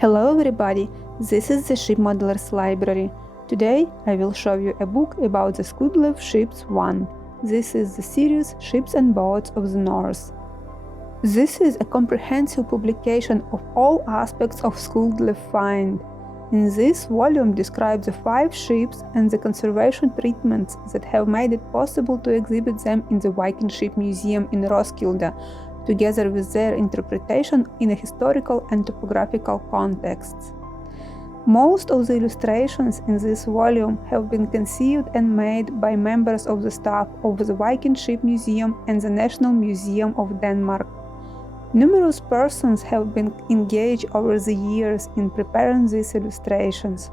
Hello everybody, this is the Ship Modelers Library. Today I will show you a book about the Skudlev Ships 1. This is the series Ships and Boats of the North. This is a comprehensive publication of all aspects of Skudlev find. In this volume describes the 5 ships and the conservation treatments that have made it possible to exhibit them in the Viking Ship Museum in Roskilde, together with their interpretation in a historical and topographical contexts. Most of the illustrations in this volume have been conceived and made by members of the staff of the Viking Ship Museum and the National Museum of Denmark. Numerous persons have been engaged over the years in preparing these illustrations.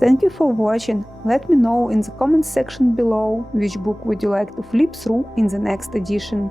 Thank you for watching. Let me know in the comments section below which book would you like to flip through in the next edition.